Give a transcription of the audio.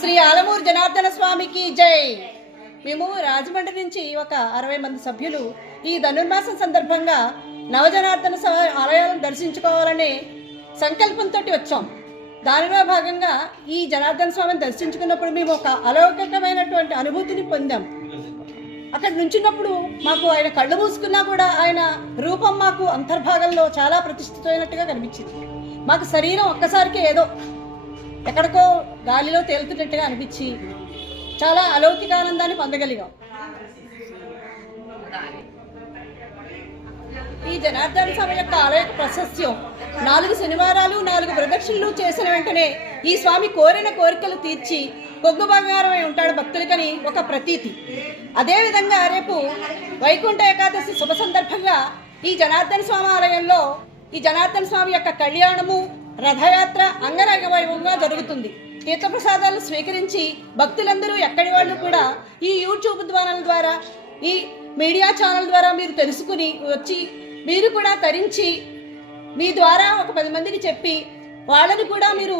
శ్రీ ఆలమూరు జనార్దన స్వామికి జై. మేము రాజమండ్రి నుంచి ఒక 60 మంది సభ్యులు ఈ ధనుర్మాసం సందర్భంగా నవజనార్దన ఆలయాలను దర్శించుకోవాలనే సంకల్పంతో వచ్చాం. దానిలో భాగంగా ఈ జనార్దన స్వామిని దర్శించుకున్నప్పుడు మేము ఒక అలౌకికమైనటువంటి అనుభూతిని పొందాం. అక్కడ నుంచినప్పుడు మాకు ఆయన కళ్ళు మూసుకున్నా కూడా ఆయన రూపం మాకు అంతర్భాగంలో చాలా ప్రతిష్ఠితమైనట్టుగా కనిపించింది. మాకు శరీరం ఒక్కసారికి ఏదో ఎక్కడికో గాలిలో తేలుతున్నట్టుగా అనిపించి చాలా అలౌకిక ఆనందాన్ని పొందగలిగాం. ఈ జనార్దన స్వామి యొక్క ఆలయ ప్రశస్త్యం 4 శనివారాలు 4 ప్రదక్షిణలు చేసిన వెంటనే ఈ స్వామి కోరిన కోరికలు తీర్చి కొగ్గు బంగారమై ఉంటాడు భక్తులకని ఒక ప్రతీతి. అదేవిధంగా రేపు వైకుంఠ ఏకాదశి శుభ సందర్భంగా ఈ జనార్దన స్వామి ఆలయంలో ఈ జనార్దన స్వామి యొక్క కళ్యాణము రథయాత్ర అంగరంగ వైభవంగా జరుగుతుంది. తీర్థప్రసాదాలు స్వీకరించి భక్తులందరూ ఎక్కడి వాళ్ళు కూడా ఈ యూట్యూబ్ ద్వారా ఈ మీడియా ఛానల్ ద్వారా మీరు తెలుసుకుని వచ్చి మీరు కూడా తరించి మీ ద్వారా ఒక 10 మందికి చెప్పి వాళ్ళని కూడా మీరు